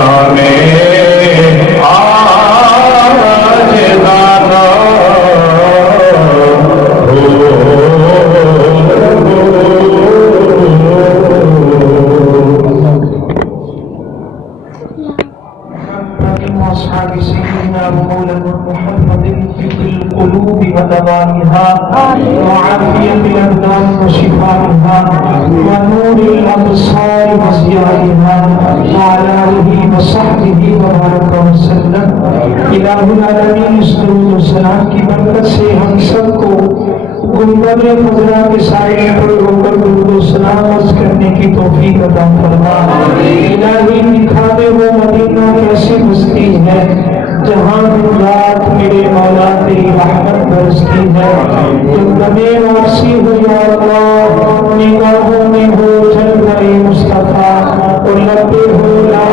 जाने आज दाना وعافية الأبدان وشفائها ونور الأبصار وضيائها وعلى آله وصحبه وبارك وسلم। इलाहुल आलमीन इस दुरूद व सलाम की बरकत से हम सबको गुंबद फजरा के साए पर होकर दुरूद व सलाम अर्ज करने की तौफीक अता फरमा। इलाही दिखा दे वो मदीना कैसी बस्ती है जहाँ दिन रात मेरे मौला तेरी रहमत बरसती है। तुम दमे वापसी हो या अल्लाह, निगाहों में हो जलवे मुस्तफा और लबे हो ला